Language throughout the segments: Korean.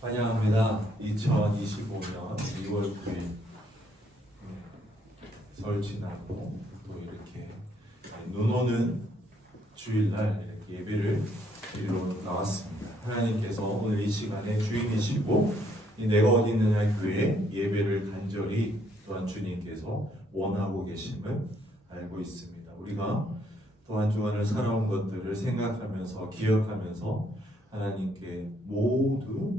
환영합니다. 2025년 2월 9일 설 지나고 또 이렇게 눈 오는 주일날 이렇게 예배를 드리러 나왔습니다. 하나님께서 오늘 이 시간에 주인이시고 이 내가 어디 있느냐 교회 예배를 간절히 또한 주님께서 원하고 계심을 알고 있습니다. 우리가 또 한 주간을 살아온 것들을 생각하면서 기억하면서 하나님께 모두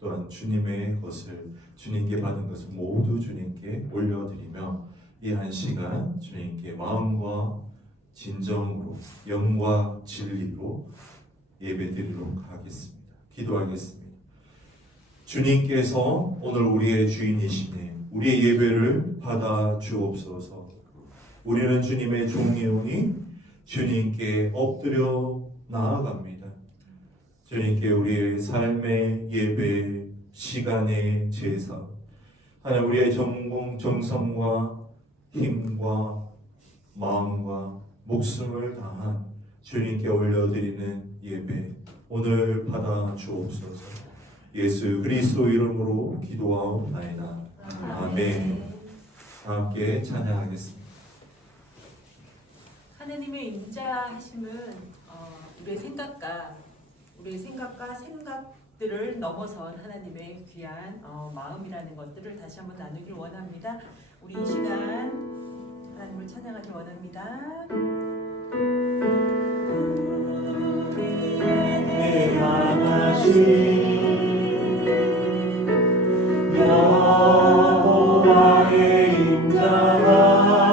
또한 주님의 것을 주님께 받은 것을 모두 주님께 올려드리며 이 한 시간 주님께 마음과 진정으로 영과 진리로 예배드리도록 하겠습니다. 기도하겠습니다. 주님께서 오늘 우리의 주인이시니 우리의 예배를 받아 주옵소서. 우리는 주님의 종이오니 주님께 엎드려 나아갑니다. 주님께 우리의 삶의 예배, 시간의 제사, 하나님 우리의 전공, 정성과 힘과 마음과 목숨을 다한 주님께 올려드리는 예배 오늘 받아 주옵소서. 예수 그리스도 이름으로 기도하옵나이다. 아멘. 함께 찬양하겠습니다. 하나님의 인자하심은 우리의 생각과 생각들을 넘어선 하나님의 귀한 마음이라는 것들을 다시 한번 나누길 원합니다. 우리 이 시간 하나님을 찬양하길 원합니다. 우리에게 향하신 여호와의 인자하심이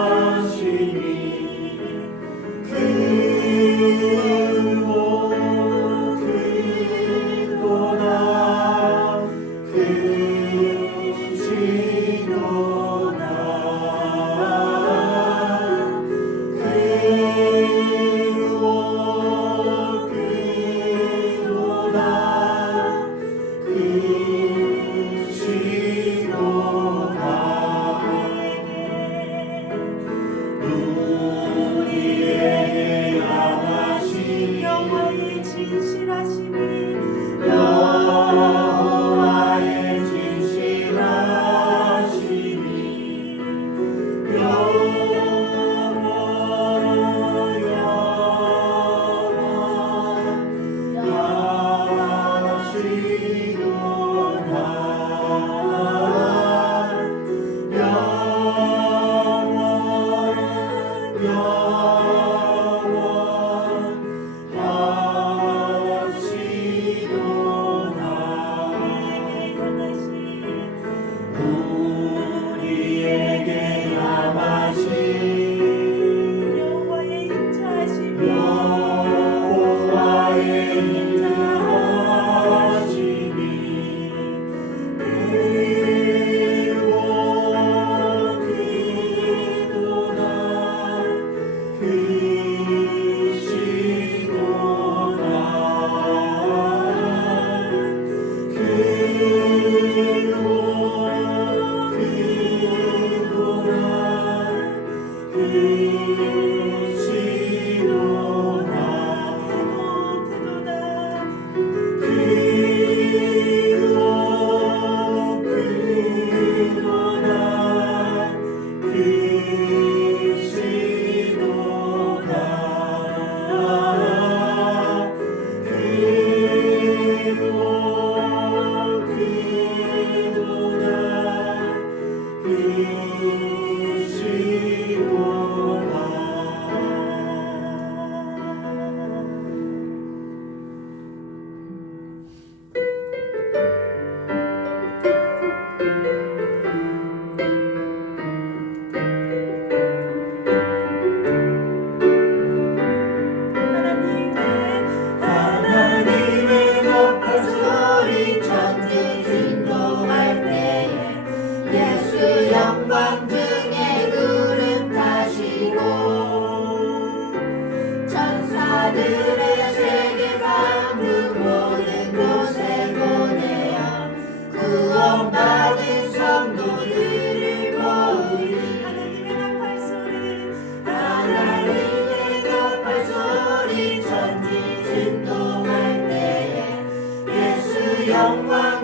영광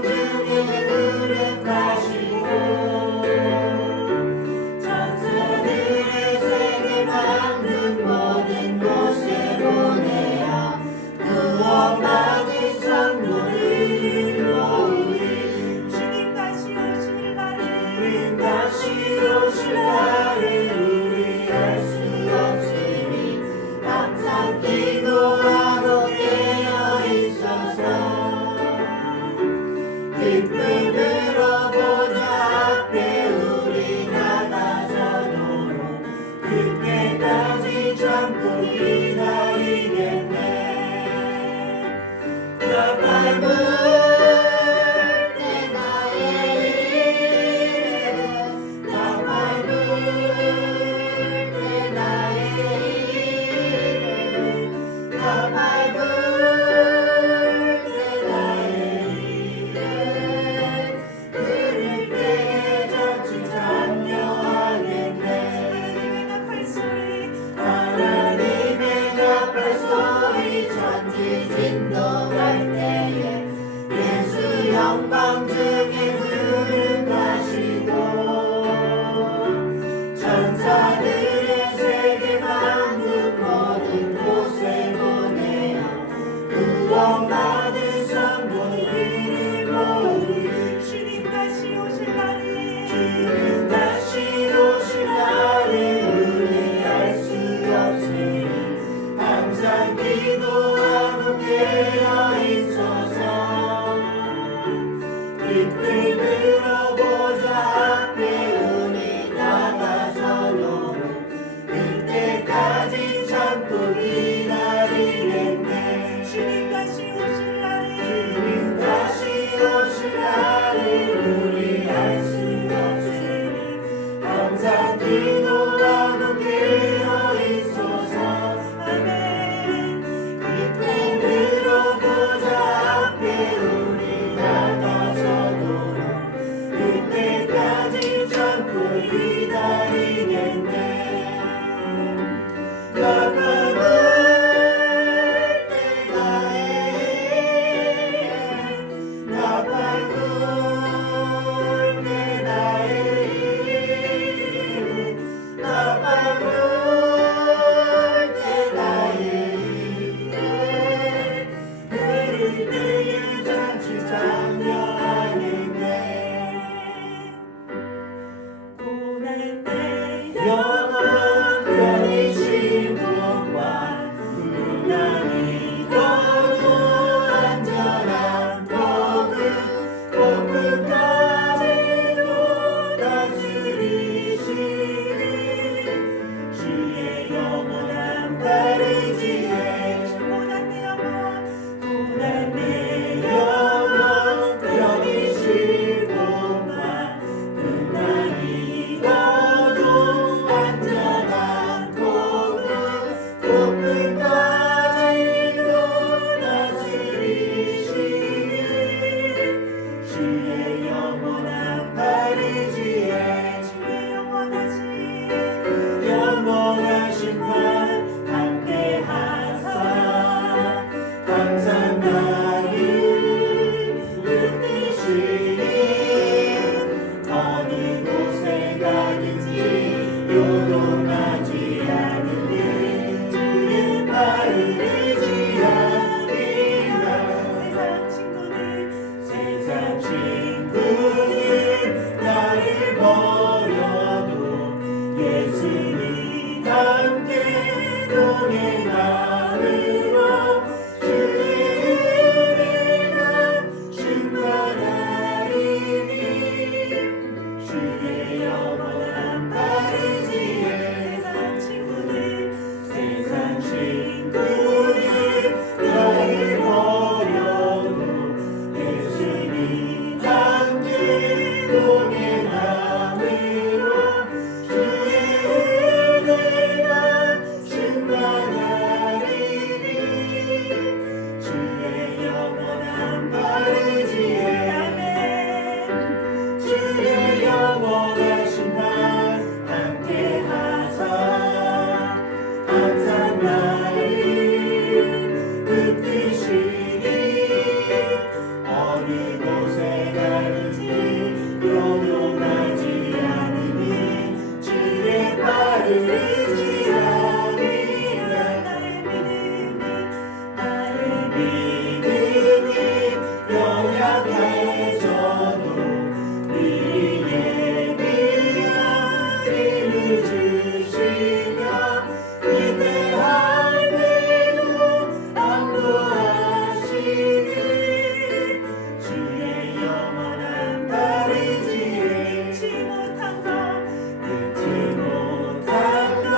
못한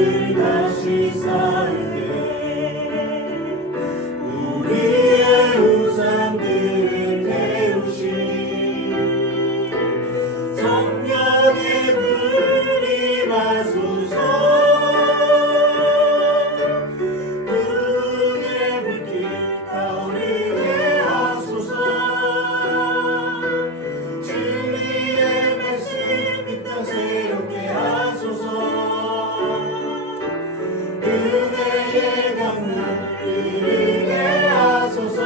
기초를 다시 쌓을게 우리의 우상들을 태우시 성령의 불이 마소서 불의 불길 타오르게 하소서 진리의 말씀 이 땅 새롭게 하소서 은혜의 강물 흐르게 하소서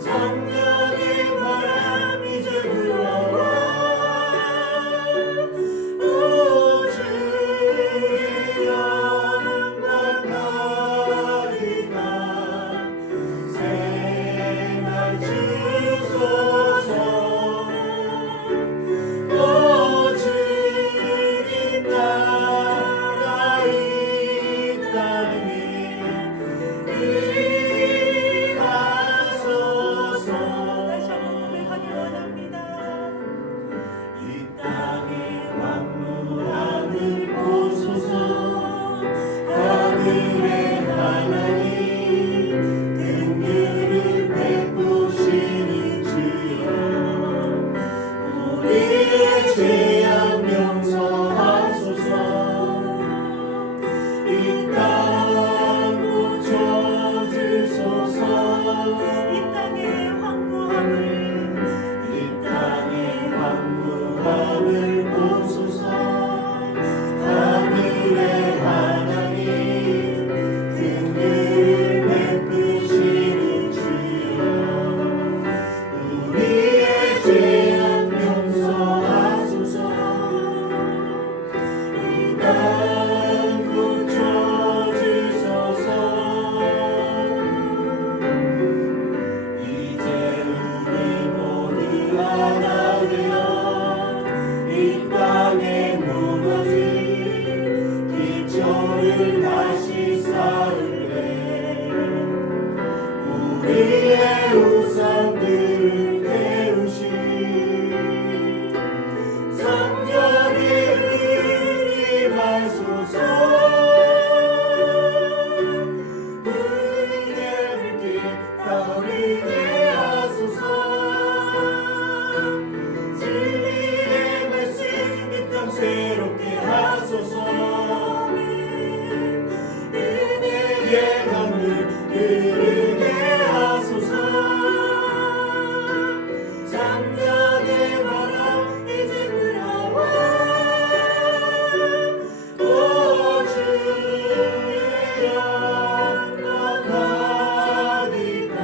성령의 바람 이제 불어와 우주의 영광 가득한 생활 주소서 오 주님 나라 이 땅에 임하소서 다시 한번 고백하길 원합니다. 이 땅에 만무함을 보소서 하늘의 하나님 긍휼을 베푸시는 주여 우리의 죄악 용서하소서 이 땅 고쳐주소서 이 땅의 황무함을 이 땅의 황무함을 보소서 하늘의 하나님 긍휼을 베푸시는 주여 우리의 죄악 용서하소서 이 땅 고쳐주소서 이제 우리 모두 하나 되어 이 땅에 무너진 기초를 다시 쌓을래 우리의 우상들을 태우시 성령의 불이 마소서 은혜의 불길 타오르게 하소서 진리의 말씀 이 땅 새롭게 하소서 은혜의 강물 흐르게 하소서 작년의 바람 이제 불어와 오 주의 영광 가득한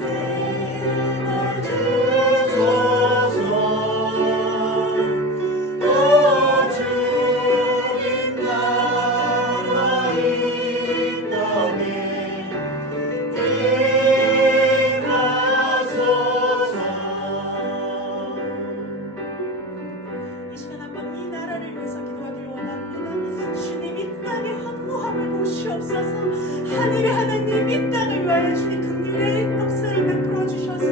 생활 주소서 오 주님 나라 이 땅에 임하소서 이 시간 한번 이 나라를 위해서 기도하길 원합니다. 주님 이 땅의 황무함을 보시옵소서. 하늘의 하나님 이 땅을 위하여 주님 긍휼의 역사를 베풀어 주셔서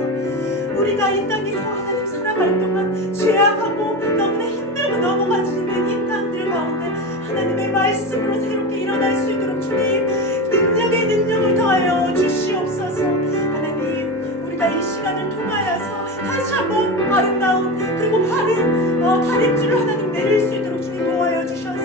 우리가 이 땅에서 하나님 살아갈 동안 죄악하고 너무나 힘들고 넘어가지는 이 땅들 가운데 하나님의 말씀으로 새롭게 일어날 수 있도록 주님 능력의 능력을 더하여 주시옵소서. 하나님 우리가 이 시간을 통하여서 다시 한번 아름다운 그리고 바른 다림줄을 하나님 내릴 수 있도록 주님 도와여 주셔서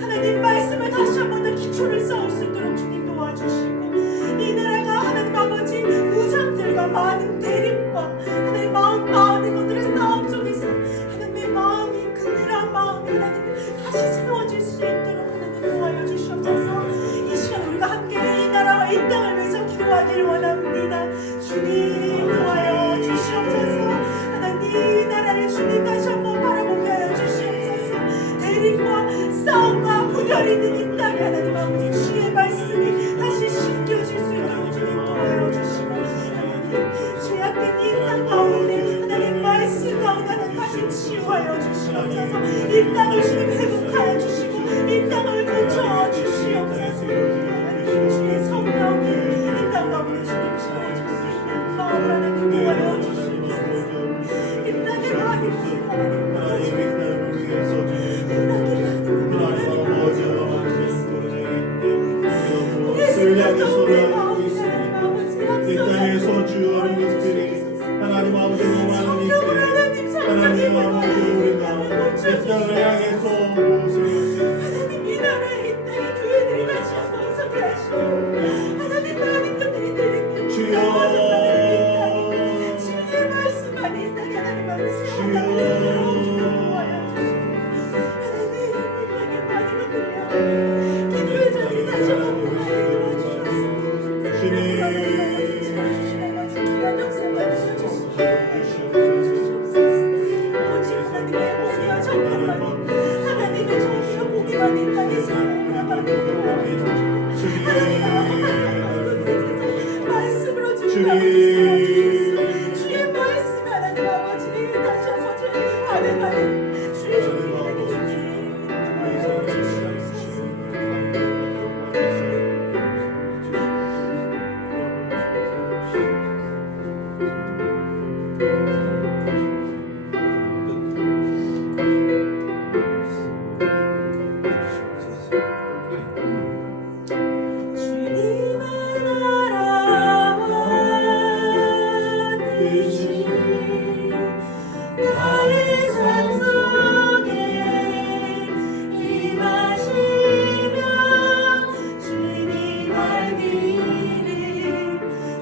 하나님 말씀을 다시 한번 더 기초를 쌓을 수 있도록 주님 도와주시고 이 나라가 하나님 아버지 우상들과 많은 대립과 하나님 마음의 것들의 싸움 속에서 하나님의 마음이 긍휼한 마음이 하나님 다시 세워질 수 있도록 하나님 도와여 주시옵소서. 이 시간 우리가 함께 이 나라와 이 땅을 위해서 기도하기를 원합니다. 주님 도와여 주시옵소서. 하나님 이 나라를 주님 다시 한번 바라보게 하여 주시옵소서. 대립과 싸움과 분열이 있는 이 땅에 하나님 아버지 주의 말씀이 다시 심겨질 수 있도록 주님 도와여 주시고 하나님 죄악된 이 땅 가운데 하나님 말씀 가운데 하나님 다시 치유하여 주시옵소서. 이 땅을 주님 회복하여 주시고 이 땅을 고쳐 주시옵소서. 하나님 주의 성령이 이 땅 가운데 주님 채워줄 수 있는 마음 땅을 향해서 오세요. 하나님 이 나라에 이 땅에 교회들이 다시 한번 서게 하시고 하나님 많은 것들이 드리는 주여. 주의 말씀만이 이 땅에 하나님 앞에 세워가고 도와여 주시고 하나님 이 땅에 많은 것들이 기도의 자들이 다시 한번 보호하여 주시옵소서. 주님. 주시는 것이 귀한 역사만 주시옵소서. 오직 하나님의 복이와 정답만이 하나님의 정의와 복이만 이 땅에 살아가고 말씀으로 주님 아버지 주의 말씀 하나님 아버지 다시 한번 주님 반응하는 주의 주님의 나라와 뜻이 나의 삶 속에 임하시며 주님 알기를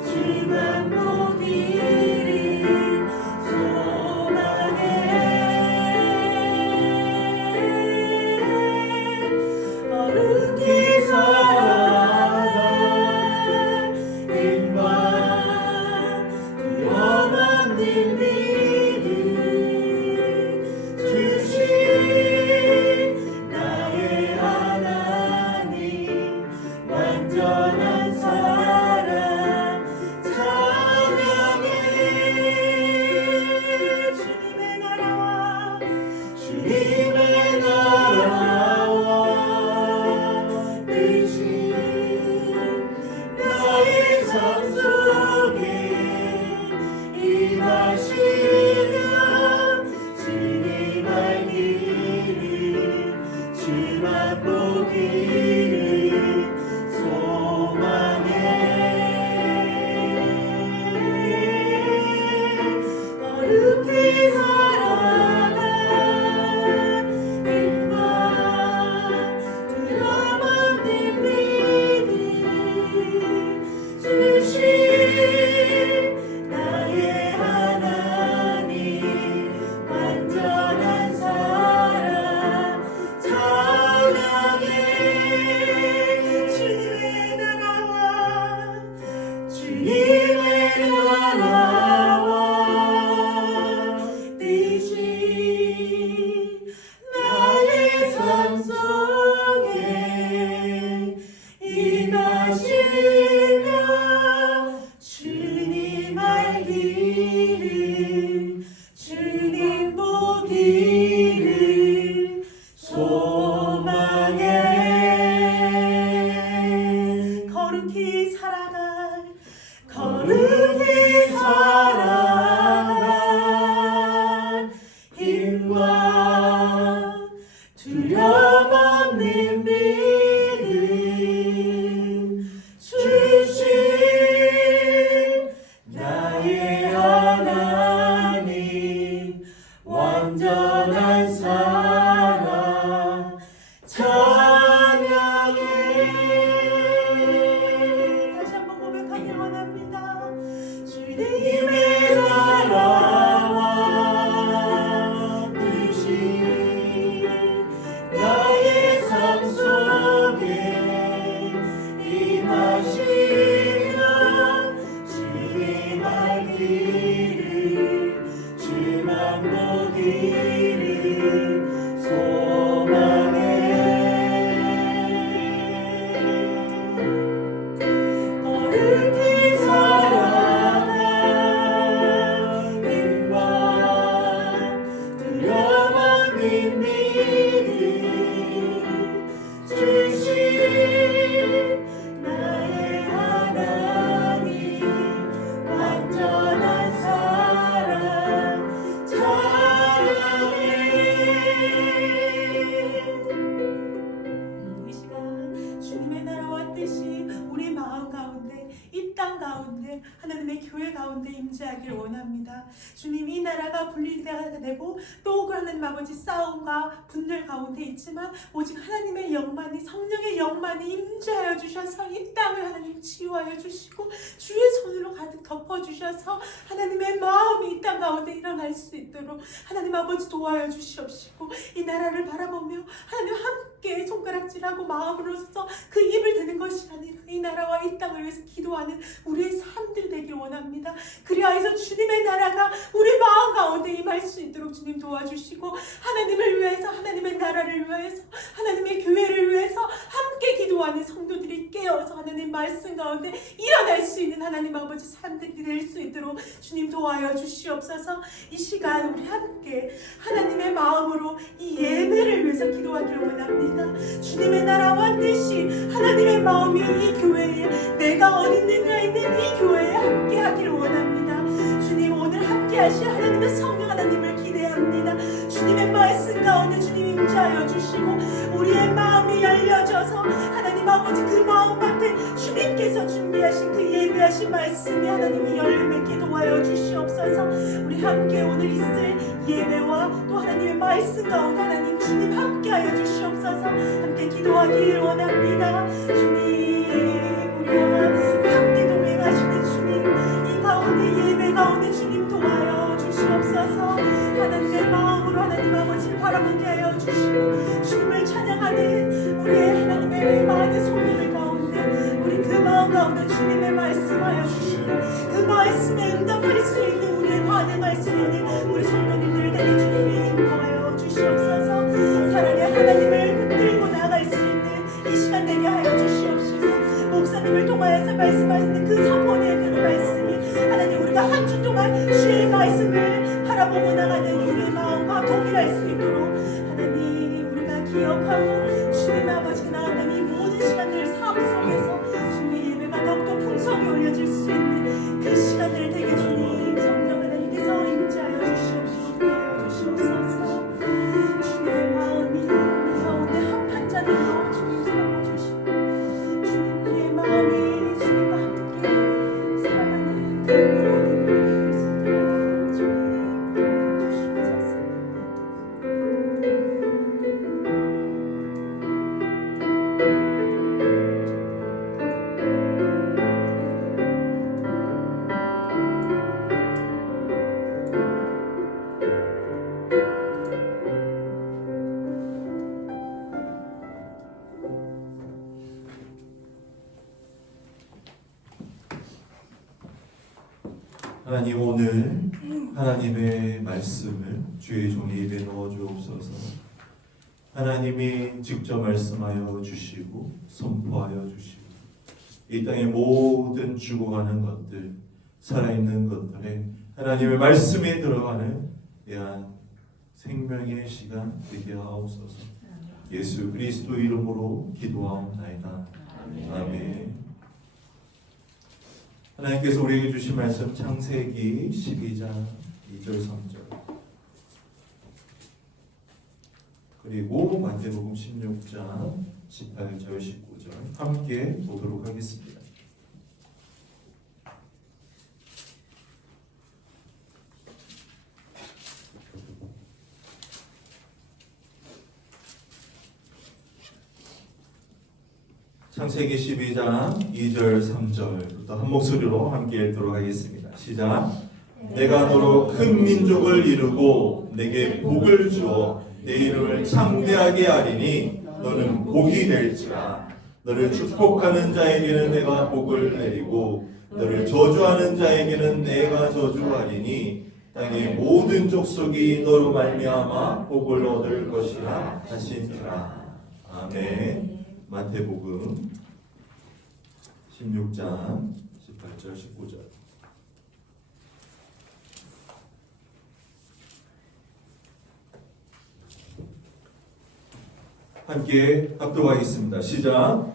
주만 보기를 소망해 어렵게 살아가 일만 두려워하는 믿음 주신 나의 하나님 완전한 사랑 찬양해 주님의 나라와 뜻이 나의 삶 속에 임하시며 주님 알기를 주만 보기를 소망해 어렵게 살아가 일만 두려워하는 믿음 주신 나의 하나님 완전한 사랑 찬양해 주님의 나라와 뜻이 나의 삶 속에 임하시며 주님 알기를 주님 보기를 소망해 거룩히 살아갈 힘과 두려움 없는 믿음 주신 나의 하나님 완전한 사랑 찬양해 다시 한번 고백하기 원합니다. 땅 가운데 하나님의 교회 가운데 임재하길 원합니다. 주님, 이 나라가 분리가 되고 또 하나님 아버지 싸움과 분열 가운데 있지만 오직 하나님의 영만이, 성령의 영만이 임재하여 주셔서 이 땅을 하나님 치유하여 주시고 주의 손으로 가득 덮어주셔서 하나님의 마음이 이 땅 가운데 일어날 수 있도록 하나님 아버지 도와여 주시옵시고 이 나라를 바라보며 하나님 함께 손가락질하고 마음으로서 그 입을 드는 것이 아니라 이 나라와 이 땅을 위해서 기도하는 우리의 삶들 되길 원합니다. 그리하여서 주님의 나라가 우리 마음 가운데 임할 수 있도록 주님 도와주시고 하나님을 위해서, 하나님의 나라를 위해서, 하나님의 교회를 위해서 함께 기도하는 성도들이 깨어서 하나님 말씀 가운데 일어날 수 있는 하나님 아버지 삶들이 될 수 있도록 주님 도와여 주시옵소서. 이 시간 우리 함께 하나님의 마음으로 이 예배를 위해서 기도하길 원합니다. 주님의 나라와 뜻이, 하나님의 마음이 이 교회에, 내가 어딨느냐 있는 이 교회에 함께 하기를 원합니다. 주님, 오늘 함께 하실 하나님의 성령 하나님을 기대합니다. 주님의 말씀 가운데 주님 임재하여 주시고 우리의 마음이 열려져서 하나님 아버지 그 마음 밖에 주님께서 준비하신 그 예배하신 말씀이 하나님이 열매맺게 도와여 주시옵소서. 우리 함께 오늘 있을 예배와 또 하나님의 말씀 가운데 하나님 주님 함께하여 주시옵소서. 함께 기도하길 원합니다. 주님, 우리와 함께 동행하시는 주님, 이 가운데 예배 가운데 주님 도와여 주시옵소서. 하나님의 마음으로 하나님 아버지를 바라보게 하여 주시고 주님을 찬양하는 우리의 하나님의 많은 소리들 가운데 우리 그 마음 가운데 주님의 말씀하여 주시고 그 말씀에 응답할 수 있는 우리의 반응할 수 있는 우리 성도님들 되게 주님이 인도하여 주시옵소서. 사랑의 하나님을 붙들고 나아갈 수 있는 이 시간 되게 하여 주시옵시고 목사님을 통하여서 말씀하시는 그 선포의 그 말씀이 하나님 우리가 한 주 동안 주의 말씀을 바라보고 나가는 우리의 마음과 동일할 수 있도록 하나님 우리가 기억하고 주님 아버지 나아가는 이 모든 시간들 삶 속에서 주님의 예배가 더욱더 풍성히 올려질 수 있는 그 시간들 되게 주님 성령 하나님께서 임재하여 주시옵소서. 주님의 마음이 우리 가운데 합한 자들로 주님 삼아주시고 주님의 마음이 주님과 함께 살아가는 그 모든 것을 주님 주시옵소서. 하나님, 오늘 하나님의 말씀을 주의 종이 입에 넣어 주옵소서. 하나님이 직접 말씀하여 주시고 선포하여 주시고 이 땅의 모든 죽어가는 것들, 살아있는 것들에 하나님의 말씀에 들어가는 대한 생명의 시간 되게 하옵소서. 예수 그리스도 이름으로 기도하옵나이다. 아멘. 하나님께서 우리에게 주신 말씀 창세기 12장 2절 3절 그리고 마태복음 16장 18절 19절 함께 보도록 하겠습니다. 창세기 12장 2절 3절부터 한 목소리로 함께 읽도록 하겠습니다. 시작. 내가 너로 큰 민족을 이루고 내게 복을 주어 내 이름을 창대하게 하리니 너는 복이 될지라. 너를 축복하는 자에게는 내가 복을 내리고 너를 저주하는 자에게는 내가 저주하리니 땅의 모든 족속이 너로 말미암아 복을 얻을 것이라 하시니라. 아멘. 마태복음 16장 18절 19절 함께 합독하겠습니다. 시작.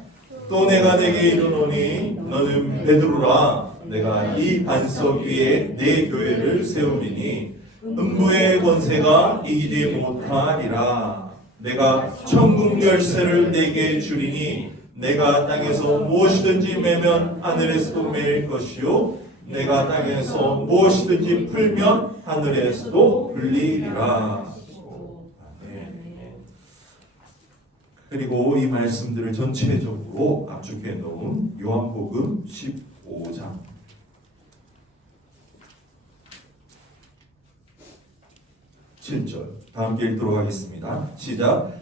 또 내가 내게 이르노니 너는 베드로라. 내가 이 반석 위에 내 교회를 세우리니 음부의 권세가 이기지 못하리라. 내가 천국 열쇠를 내게 주리니 내가 땅에서 무엇이든지 매면 하늘에서도 매일 것이요 내가 땅에서 무엇이든지 풀면 하늘에서도 풀리리라. 그리고 이 말씀들을 전체적으로 압축해 놓은 요한복음 15장 7절 다 함께 읽도록 하겠습니다. 시작.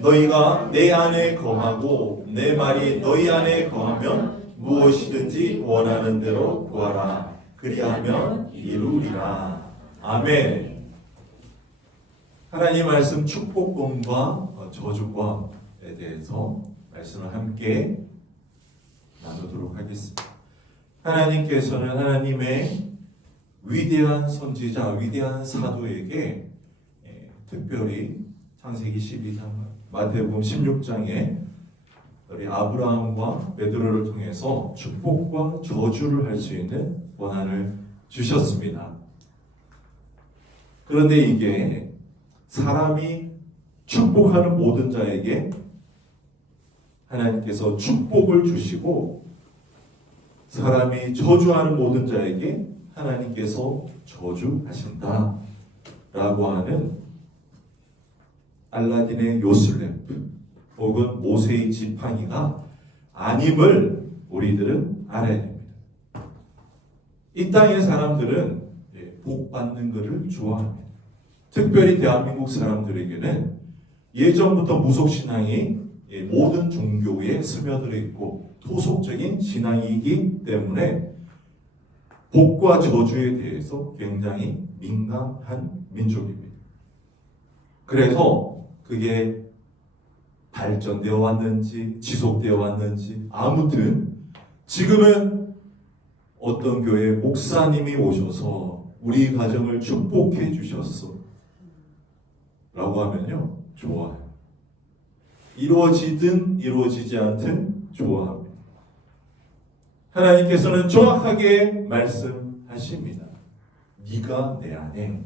너희가 내 안에 거하고 내 말이 너희 안에 거하면 무엇이든지 원하는 대로 구하라. 그리하면 이루리라. 아멘. 하나님 말씀 축복권과 저주권에 대해서 말씀을 함께 나누도록 하겠습니다. 하나님께서는 하나님의 위대한 선지자, 위대한 사도에게 특별히 창세기 12장, 마태복음 16장에 우리 아브라함과 베드로를 통해서 축복과 저주를 할 수 있는 권한을 주셨습니다. 그런데 이게 사람이 축복하는 모든 자에게 하나님께서 축복을 주시고 사람이 저주하는 모든 자에게 하나님께서 저주하신다 라고 하는 알라딘의 요술램프 혹은 모세의 지팡이가 아님을 우리들은 알아야 됩니다. 이 땅의 사람들은 복 받는 것을 좋아합니다. 특별히 대한민국 사람들에게는 예전부터 무속신앙이 모든 종교에 스며들어 있고 토속적인 신앙이기 때문에 복과 저주에 대해서 굉장히 민감한 민족입니다. 그래서 그게 발전되어 왔는지 지속되어 왔는지 아무튼 지금은 어떤 교회 목사님이 오셔서 우리 가정을 축복해 주셨어 라고 하면요 좋아요. 이루어지든 이루어지지 않든 좋아합니다. 하나님께서는 정확하게 말씀하십니다. 네가 내 안에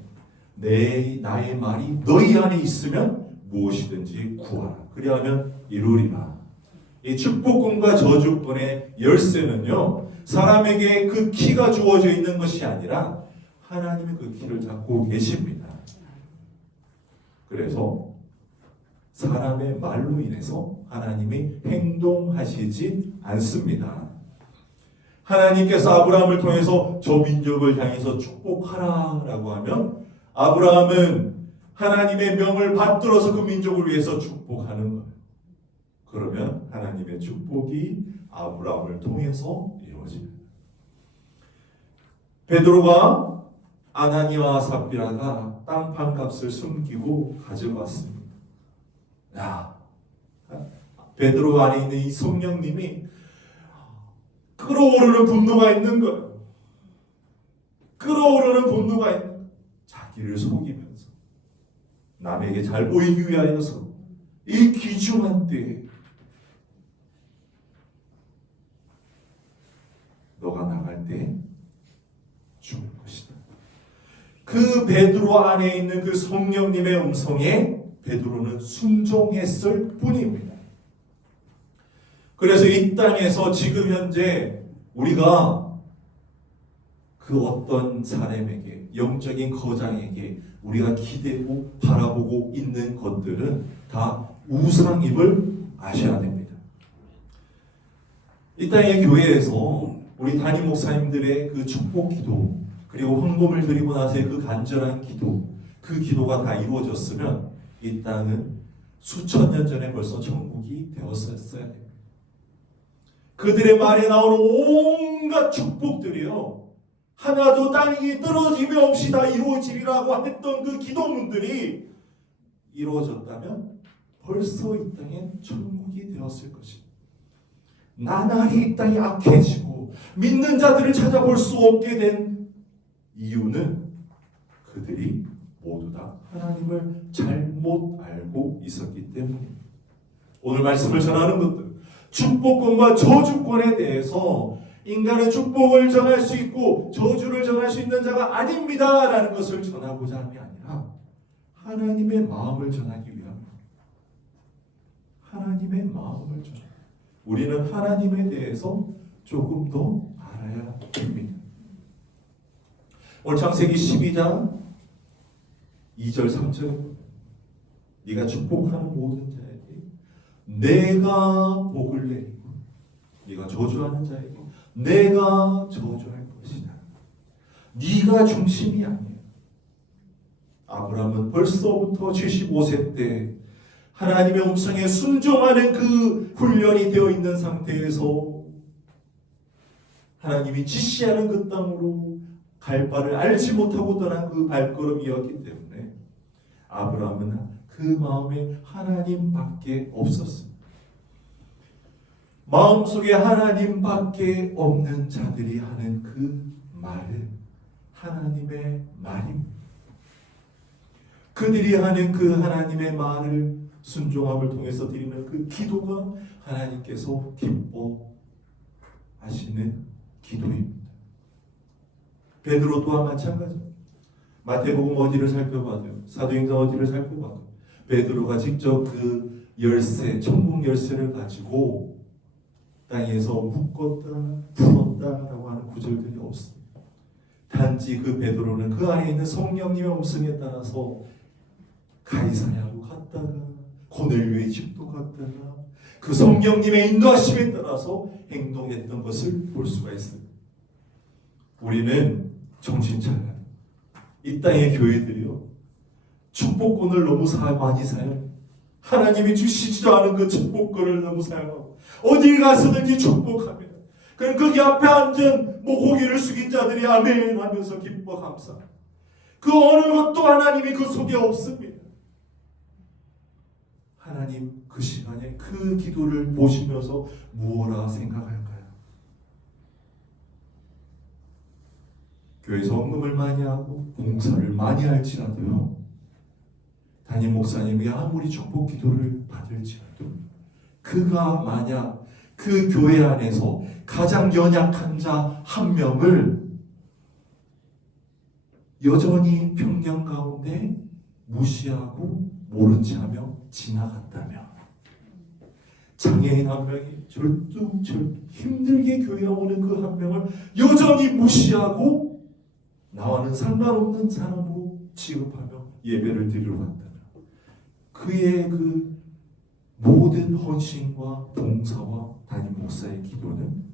나의 말이 너희 안에 있으면 무엇이든지 구하라. 그리하면 이루리라. 이 축복권과 저주권의 열쇠는요 사람에게 그 키가 주어져 있는 것이 아니라 하나님이 그 키를 잡고 계십니다. 그래서 사람의 말로 인해서 하나님이 행동하시지 않습니다. 하나님께서 아브라함을 통해서 저 민족을 향해서 축복하라 라고 하면 아브라함은 하나님의 명을 받들어서 그 민족을 위해서 축복하는 거예요. 그러면 하나님의 축복이 아브라함을 통해서 이루어집니다. 베드로가 아나니아와 삽비라가 땅 판값을 숨기고 가져갔습니다. 야, 베드로 안에 있는 이 성령님이 끓어오르는 분노가 있는 거예요. 끓어오르는 분노가 있는 거예요. 자기를 속이면서 남에게 잘 보이기 위하여서 이 귀중한 때에 너가 나갈 때 죽을 것이다. 그 베드로 안에 있는 그 성령님의 음성에 베드로는 순종했을 뿐입니다. 그래서 이 땅에서 지금 현재 우리가 그 어떤 사람에게 영적인 거장에게 우리가 기대고 바라보고 있는 것들은 다 우상임을 아셔야 됩니다. 이 땅의 교회에서 우리 담임 목사님들의 그 축복 기도 그리고 헌금을 드리고 나서의 그 간절한 기도 그 기도가 다 이루어졌으면 이 땅은 수천 년 전에 벌써 천국이 되었었어야 됩니다. 그들의 말에 나오는 온갖 축복들이요 하나도 땅이 떨어짐이 없이 다 이루어지리라고 했던 그 기도문들이 이루어졌다면 벌써 이 땅엔 천국이 되었을 것입니다. 나날이 이 땅이 악해지고 믿는 자들을 찾아볼 수 없게 된 이유는 그들이 모두 다 하나님을 잘못 알고 있었기 때문입니다. 오늘 말씀을 전하는 것들 축복권과 저주권에 대해서 인간은 축복을 정할 수 있고 저주를 정할 수 있는 자가 아닙니다 라는 것을 전하고자 함이 아니라 하나님의 마음을 전하기 위함입니다. 하나님의 마음을 전하기 우리는 하나님에 대해서 조금 더 알아야 됩니다. 오늘 창세기 12장 2절 3절 네가 축복하는 모든 자에게 내가 복을 내리고 네가 저주하는 자에게 내가 저주할 것이다. 네가 중심이 아니야. 아브라함은 벌써부터 75세 때 하나님의 음성에 순종하는 그 훈련이 되어 있는 상태에서 하나님이 지시하는 그 땅으로 갈 바를 알지 못하고 떠난 그 발걸음이었기 때문에 아브라함은 그 마음에 하나님밖에 없었습니다. 마음속에 하나님밖에 없는 자들이 하는 그 말은 하나님의 말입니다. 그들이 하는 그 하나님의 말을 순종함을 통해서 드리는 그 기도가 하나님께서 기뻐하시는 기도입니다. 베드로 또한 마찬가지입니다. 마태복음 어디를 살펴봐도 사도행전 어디를 살펴봐도 베드로가 직접 그 열쇠, 천국 열쇠를 가지고 땅에서 묶었다, 풀었다라고 하는 구절들이 없습니다. 단지 그 베드로는 그 안에 있는 성령님의 음성에 따라서 가이사랴로 갔다가 고넬료의 집도 갔다가 그 성령님의 인도하심에 따라서 행동했던 것을 볼 수가 있습니다. 우리는 정신 차려요. 이 땅의 교회들이요, 축복권을 너무 많이 사요. 하나님이 주시지도 않은 그 축복권을 너무 사용하고 어딜 가서든지 축복합니다. 그럼 거기 앞에 앉은 고개를 숙인 자들이 아멘 하면서 기뻐 감사. 그 어느 것도 하나님이 그 속에 없습니다. 하나님 그 시간에 그 기도를 보시면서 무엇라 생각할까요? 교회에서 헌금을 많이 하고 봉사를 많이 할지라도요, 담임 목사님이 아무리 축복 기도를 받을지라도 그가 만약 그 교회 안에서 가장 연약한 자 한 명을 여전히 평경 가운데 무시하고 모른 체 하며 지나갔다면, 장애인 한 명이 힘들게 교회에 오는 그 한 명을 여전히 무시하고 나와는 상관없는 사람으로 취급하며 예배를 드리러 갔다면, 그의 그 모든 헌신과 봉사와 담임 목사의 기도는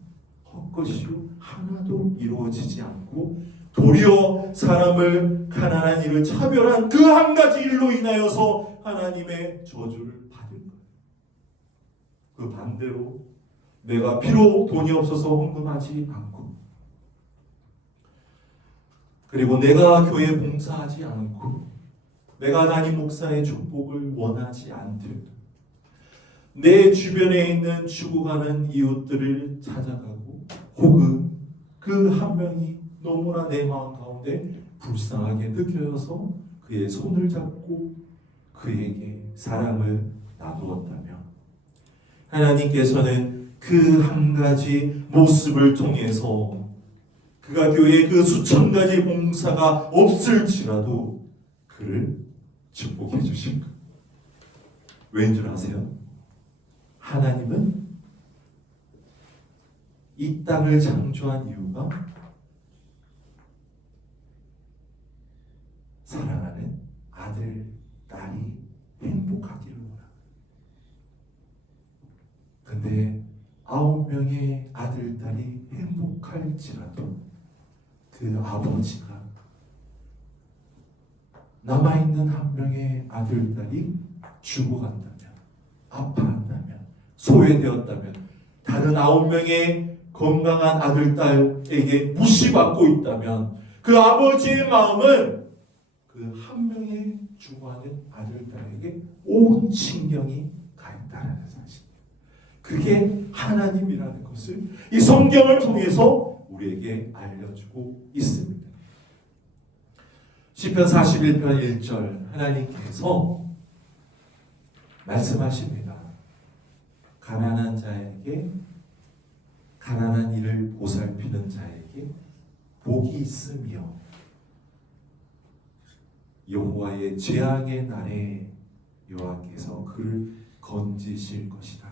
헛것이요 하나도 이루어지지 않고 도리어 사람을 가난한 일을 차별한 그 한 가지 일로 인하여서 하나님의 저주를 받은 거예요. 그 반대로 내가 비록 돈이 없어서 헌금하지 않고, 그리고 내가 교회 봉사하지 않고, 내가 담임 목사의 축복을 원하지 않듯 내 주변에 있는 죽어가는 이웃들을 찾아가고, 혹은 그 한 명이 너무나 내 마음 가운데 불쌍하게 느껴져서 그의 손을 잡고 그에게 사랑을 나누었다면, 하나님께서는 그 한 가지 모습을 통해서 그가 교회에 그 수천 가지 봉사가 없을지라도 그를 축복해 주실 것. 왠 줄 아세요? 하나님은 이 땅을 창조한 이유가 사랑하는 아들, 딸이 행복하기를 원합니다. 근데 9명의 아들, 딸이 행복할지라도 그 아버지가 남아있는 한 명의 아들, 딸이 죽어간다면, 아파한다면, 소외되었다면, 다른 9명의 건강한 아들, 딸에게 무시받고 있다면, 그 아버지의 마음은 그 한 명의 죽어가는 아들, 딸에게 온 신경이 가 있다는 사실. 그게 하나님이라는 것을 이 성경을 통해서 우리에게 알려주고 있습니다. 시편 41편 1절 하나님께서 말씀하십니다. 가난한 자에게, 가난한 이를 보살피는 자에게 복이 있으며 여호와의 재앙의 날에 여호와께서 그를 건지실 것이다.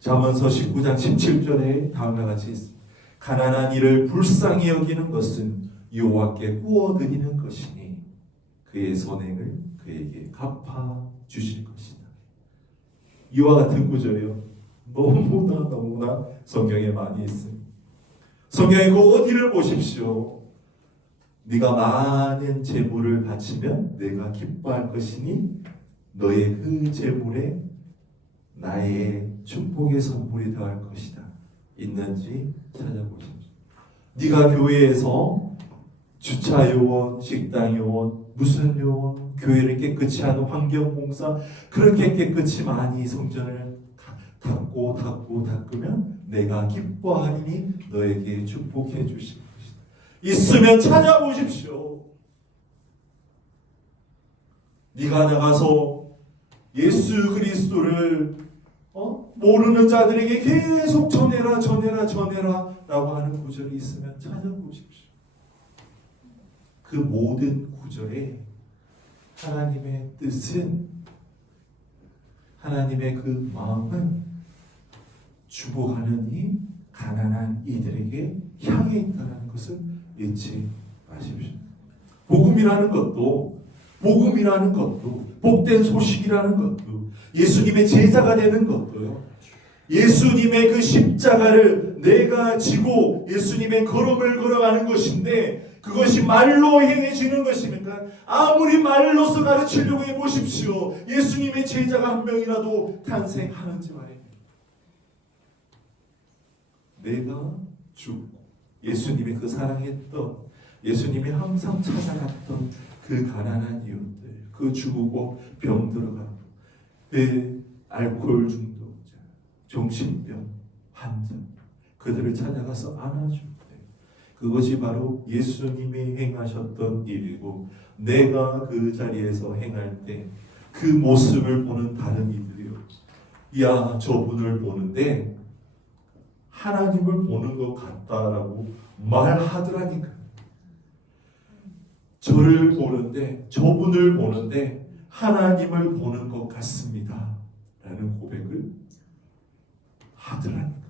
잠언서 19장 17절에 다음과 같이 있습니다. 가난한 이를 불쌍히 여기는 것은 여호와께 구워드리는 것이니 그의 선행을 그에게 갚아 주실 것이다. 이와 같은 구절이요, 너무나 성경에 많이 있습니다. 성경의 그 어디를 보십시오. 네가 많은 재물을 바치면 내가 기뻐할 것이니 너의 그 재물에 나의 축복의 선물이 더할 것이다. 있는지 찾아보십시오. 네가 교회에서 주차 요원, 식당 요원, 무슨 요원, 교회를 깨끗이 하는 환경봉사, 그렇게 깨끗이 많이 성전을 닦으면 내가 기뻐하리니 너에게 축복해 주실 것이다. 있으면 찾아보십시오. 네가 나가서 예수 그리스도를 모르는 자들에게 계속 전해라 라고 하는 구절이 있으면 찾아보십시오. 그 모든 구절에 하나님의 뜻은, 하나님의 그 마음은 주복하는 이 가난한 이들에게 향해 있다는 것을 잊지 마십시오. 복음이라는 것도 복된 소식이라는 것도, 예수님의 제자가 되는 것도요, 예수님의 그 십자가를 내가 지고 예수님의 걸음을 걸어가는 것인데, 그것이 말로 행해지는 것입니까? 아무리 말로서 가르치려고 해보십시오. 예수님의 제자가 한 명이라도 탄생하는지 말입니다. 내가 죽고 예수님이 그 사랑했던, 예수님이 항상 찾아갔던 그 가난한 이웃들, 그 죽고 병들어가고 그 알코올 중독자, 정신병 환자, 그들을 찾아가서 안아줄 때, 그것이 바로 예수님이 행하셨던 일이고, 내가 그 자리에서 행할 때 그 모습을 보는 다른 이들이요, 야, 저분을 보는데 하나님을 보는 것 같다라고 말하더라니까. 저를 보는데, 저분을 보는데 하나님을 보는 것 같습니다 라는 고백을 하더라니까.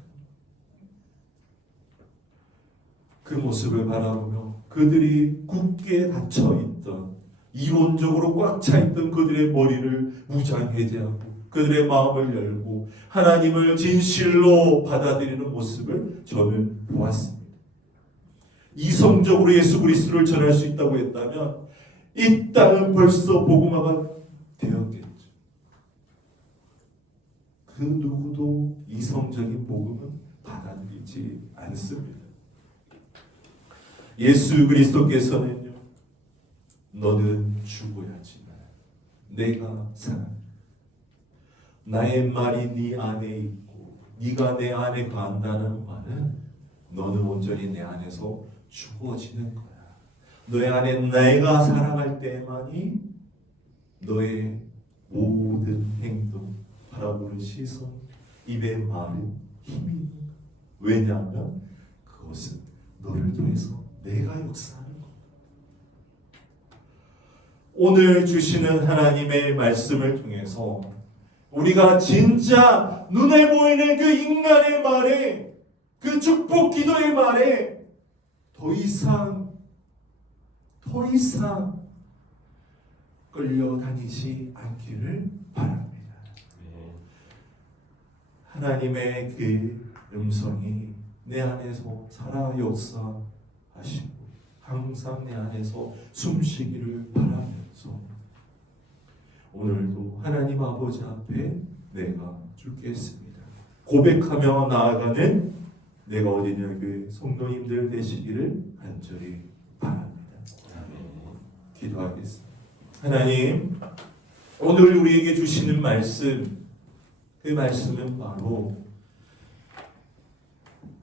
그 모습을 바라보며 그들이 굳게 닫혀있던, 이론적으로 꽉 차있던 그들의 머리를 무장해제하고 그들의 마음을 열고 하나님을 진실로 받아들이는 모습을 저는 보았습니다. 이성적으로 예수 그리스도를 전할 수 있다고 했다면 이 땅은 벌써 복음화가 되었겠죠. 그 누구도 이성적인 복음은 받아들이지 않습니다. 예수 그리스도께서는요, 너는 죽어야지만 내가 살아. 나의 말이 네 안에 있고 네가 내 안에 간다는 말은 너는 온전히 내 안에서 죽어지는 거야. 너의 안에 내가 살아갈 때만이 너의 모든 행동, 바라보는 시선, 입의 말은 힘이 있는 거야. 왜냐하면 그것은 너를 통해서 내가 역사하는 거야. 오늘 주시는 하나님의 말씀을 통해서 우리가 진짜 눈에 보이는 그 인간의 말에, 그 축복 기도의 말에 더 이상 끌려다니지 않기를 바랍니다. 하나님의 그 음성이 내 안에서 살아 역사하시고 항상 내 안에서 숨쉬기를 바라면서 오늘도 하나님 아버지 앞에 내가 죽겠습니다 고백하며 나아가는 내가 어디냐 그 성도님들 되시기를 간절히 바랍니다. 기도하겠습니다. 하나님, 오늘 우리에게 주시는 말씀, 그 말씀은 바로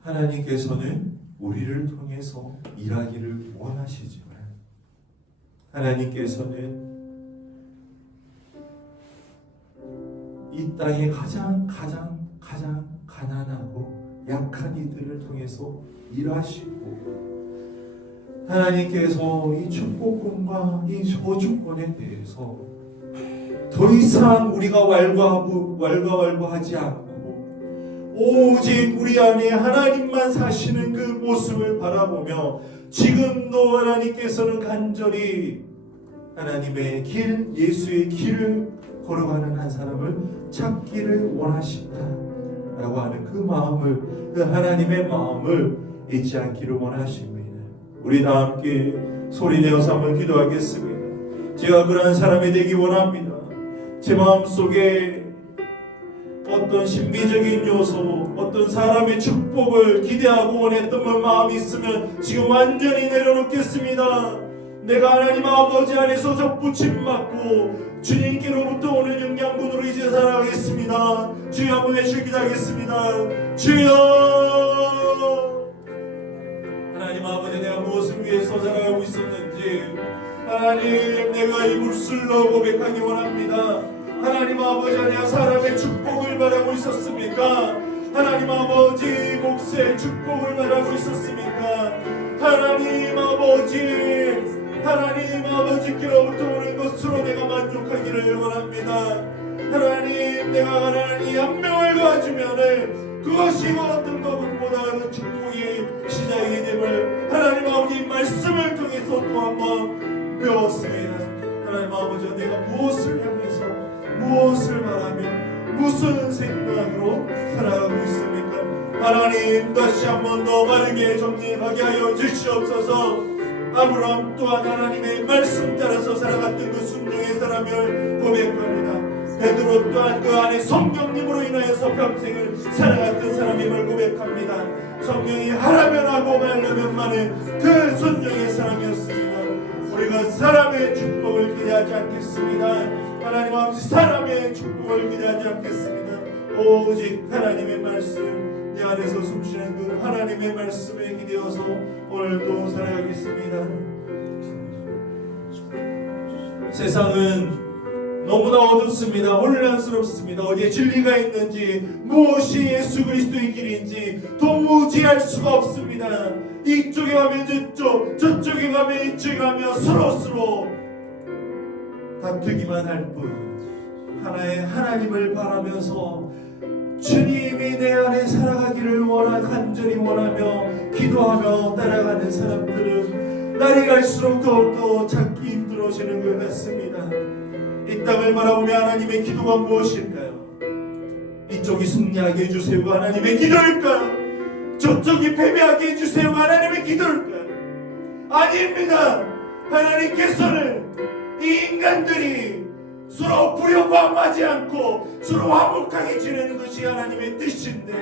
하나님께서는 우리를 통해서 일하기를 원하시지만 하나님께서는 이 땅에 가장 가난하고 약한 이들을 통해서 일하시고, 하나님께서 이 축복권과 이 저주권에 대해서 더 이상 우리가 왈가왈부하지 않고 오직 우리 안에 하나님만 사시는 그 모습을 바라보며 지금도 하나님께서는 간절히 하나님의 길, 예수의 길을 걸어가는 한 사람을 찾기를 원하신다 라고 하는 그 마음을, 그 하나님의 마음을 잊지 않기를 원하십니다. 우리 다 함께 소리내어서 한번 기도하겠습니다. 제가 그러한 사람이 되기 원합니다. 제 마음속에 어떤 신비적인 요소, 어떤 사람의 축복을 기대하고 원했던 마음이 있으면 지금 완전히 내려놓겠습니다. 내가 하나님 아버지 안에서 접붙임 받고 주님께로부터 오는 영양분으로 이제 살아가겠습니다. 주여 한번 외쳐 기도하겠습니다. 주여, 하나님 아버지, 내가 무엇을 위해서 살아가고 있었는지 하나님, 내가 이 물술로 고백하기 원합니다. 하나님 아버지, 내가 사람의 축복을 바라고 있었습니까? 하나님 아버지, 목사의 축복을 바라고 있었습니까? 하나님 아버지께로부터 오는 것으로 내가 만족하기를 원합니다. 하나님, 내가 하나님 한 명을 가지면은 그것이 어떤 것보다 그 축복의 시작이 됨을 하나님 아버지 말씀을 통해서 또 한번 배웠습니다. 하나님 아버지, 내가 무엇을 향해서, 무엇을 바라며, 무슨 생각으로 살아가고 있습니까? 하나님, 다시 한번 더 바르게 정리하게 하여 주시옵소서. 아브라함 또한 하나님의 말씀 따라서 살아갔던 그 순종의 사람을 고백합니다. 베드로 또한 그 안에 성령님으로 인하여서 평생을 살아갔던 사람임을 고백합니다. 성령이 하라면 하고 말라면 마는 그 순종의 사람이었습니다. 우리가 사람의 축복을 기대하지 않겠습니다. 하나님 아버지, 사람의 축복을 기대하지 않겠습니다. 오직 하나님의 말씀, 내 안에서 숨쉬는 그 하나님의 말씀에 기대어서 오늘도 살아가겠습니다. 세상은 너무나 어둡습니다. 혼란스럽습니다. 어디에 진리가 있는지, 무엇이 예수 그리스도의 길인지 도무지 알 수가 없습니다. 이쪽에 가면 저쪽, 저쪽에 가면 이쪽에 가면 서로 다투기만 할 뿐, 하나의 하나님을 바라면서 주님이 내 안에 살아가기를 간절히 원하며 기도하며 따라가는 사람들은 날이 갈수록 더욱더 찾기 힘들어지는 것 같습니다. 이 땅을 바라보며 하나님의 기도가 무엇일까요? 이쪽이 승리하게 해주세요, 하나님의 기도일까요? 저쪽이 패배하게 해주세요, 하나님의 기도일까요? 아닙니다. 하나님께서는 이 인간들이 서로 불협화음하지 않고 서로 화목하게 지내는 것이 하나님의 뜻인데,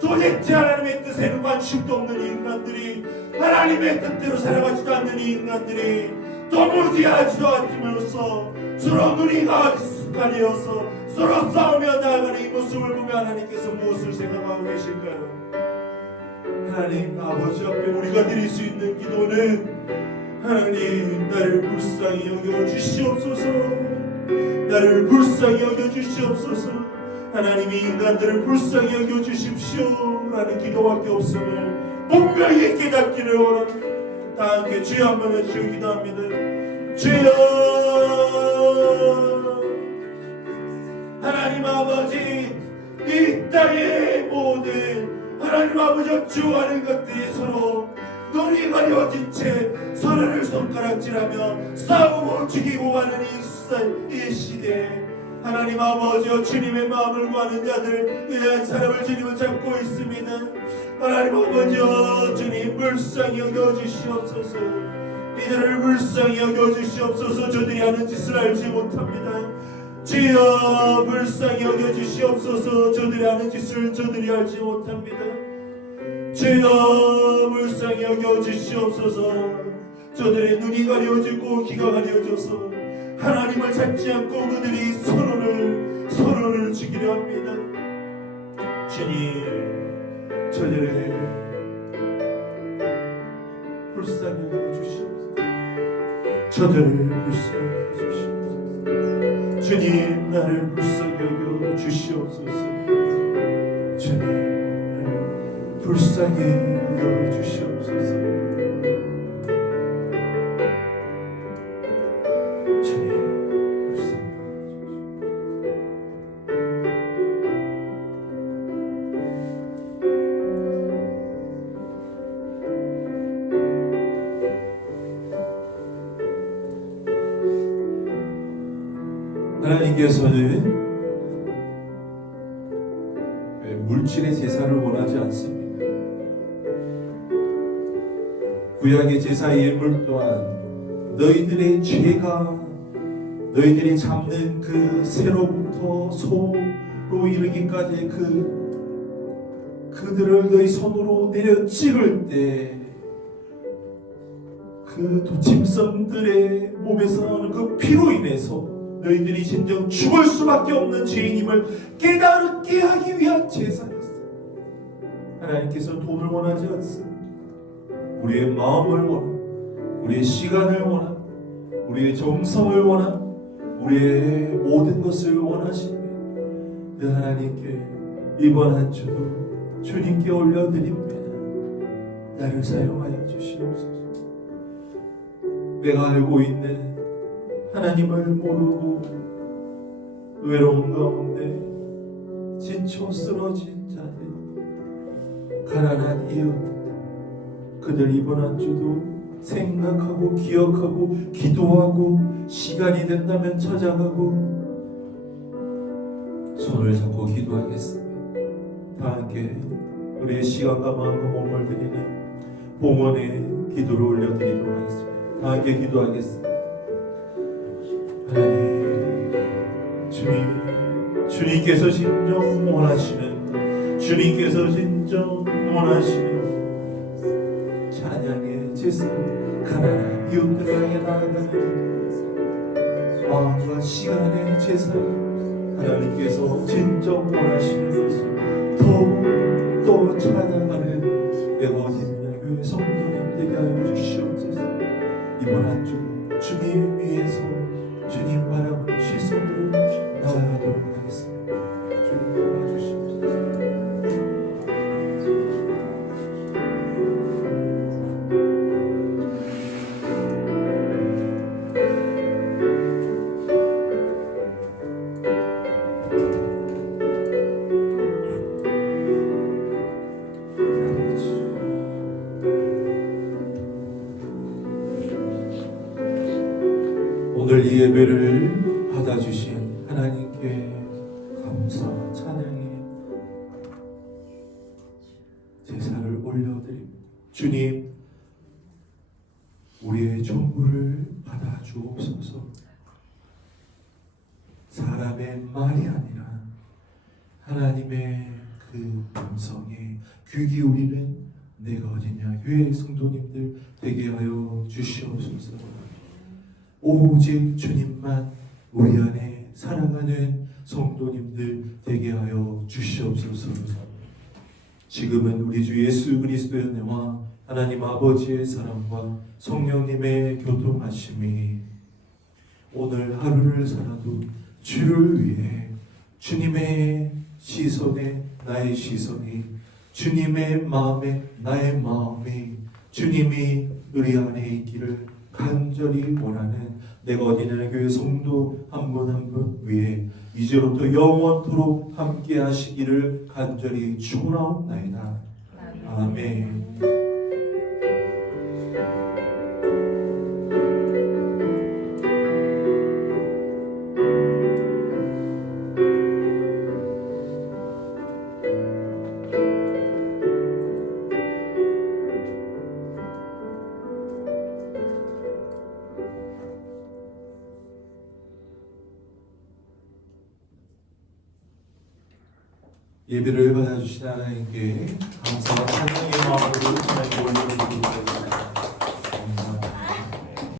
도대체 하나님의 뜻에는 관심도 없는 이 인간들이, 하나님의 뜻대로 살아가지도 않는 이 인간들이 도무지 하지도 않으면서 서로 눈이 가리어서 서로 싸우며 나아가는 이 모습을 보며 하나님께서 무엇을 생각하고 계실까요? 하나님 아버지 앞에 우리가 드릴 수 있는 기도는, 하나님, 나를 불쌍히 여겨 주시옵소서. 나를 불쌍히 여겨 주시옵소서. 하나님이 인간들을 불쌍히 여겨 주십시오 라는 기도밖에 없음을 분명히 깨닫기를 원합니다. 다 함께 주여 한번 외치고 기도합니다. 주여, 하나님 아버지, 이 땅의 모든 하나님 아버지 주하는 것들이 서로 눈이 가려진 채 서로를 손가락질하며 싸우고 죽이고 가는 이 시대에 하나님 아버지여, 주님의 마음을 구하는 자들, 위대한 사람을 주님은 잡고 있습니다. 하나님 아버지여, 주님 불쌍히 여겨주시옵소서. 이들을 불쌍히 여겨주시옵소서. 저들이 하는 짓을 알지 못합니다. 주여 불쌍히 여겨주시옵소서. 저들이 하는 짓을 저들이 알지 못합니다. 주여 불쌍히 여겨주시옵소서. 저들의 눈이 가려지고 귀가 가려져서 하나님을 찾지 않고 그들이 서로를 죽이려 합니다. 주님, 저들의 불쌍히 여겨주시옵소서. 저들을 불쌍히 여겨주시옵소서. 주님, 나를 불쌍히 여겨주시옵소서. 주님, 나를 불쌍히 여겨주시옵소서. 하나님께서는 물질의 제사를 원하지 않습니다. 구약의 제사의 예물 또한 너희들의 죄가 너희들이 잡는 그 새로부터 소로 이르기까지 그들을 너희 손으로 내려 찍을 때 그 짐승들의 몸에서 나오는 그 피로 인해서 너희들이 진정 죽을 수밖에 없는 죄인임을 깨닫게 하기 위한 제사였어요. 하나님께서 돈을 원하지 않습니다. 우리의 마음을 원하고 우리의 시간을 원하고 우리의 정성을 원하고 우리의 모든 것을 원하십니다. 그 하나님께 이번 한 주도 주님께 올려드립니다. 나를 사용하여 주시옵소서. 내가 알고 있는 하나님을 모르고 외로운 가운데 지쳐 쓰러진 자들, 가난한 이웃, 그들 이번 한 주도 생각하고 기억하고 기도하고 시간이 된다면 찾아가고 손을 잡고 기도하겠습니다. 다 함께 우리의 시간과 마음과 몸을 드리는 봉헌의 기도를 올려드리도록 하겠습니다. 다 함께 기도하겠습니다. 하나님, 주님께서 진정 원하시는, 주님께서 진정 원하시는 찬양의 제사, 가난한 이웃들을 향해 나아가는 마음과 시간의 제사, 하나님께서 진정 원하시는 것을 더욱더 찬양하는 내가 어디냐 교회 성도님 되게 하여 주시옵소서. 이번 한 주 주님 위해서 주님 바라보는 시선으로 나아가도록 하겠습니다. 주님 도와주시옵소서. 오늘 이 예배를 받아주신 하나님께 감사와 찬양의 제사를 올려드립니다. 주님, 우리의 전부를 받아주옵소서. 사람의 말이 아니라 하나님의 그 음성에 귀 기울이는 내가 어디냐 교회 성도님들 되게 하여 주시옵소서. 오직 주님만 우리 안에 살아가는 성도님들 되게 하여 주시옵소서. 지금은 우리 주 예수 그리스도의 은혜와 하나님 아버지의 사랑과 성령님의 교통하심이 오늘 하루를 살아도 주를 위해 주님의 시선에 나의 시선이, 주님의 마음에 나의 마음이 주님이 우리 안에 있기를 간절히 원하는 내가 어디나 교회 성도 한 분 한 분 위에 이제부터 영원토록 함께 하시기를 간절히 축원하옵나이다. 아멘. 예배를 받아주신 하나님께 감사와 찬양의 마음으로 하나님께 올려드립니다.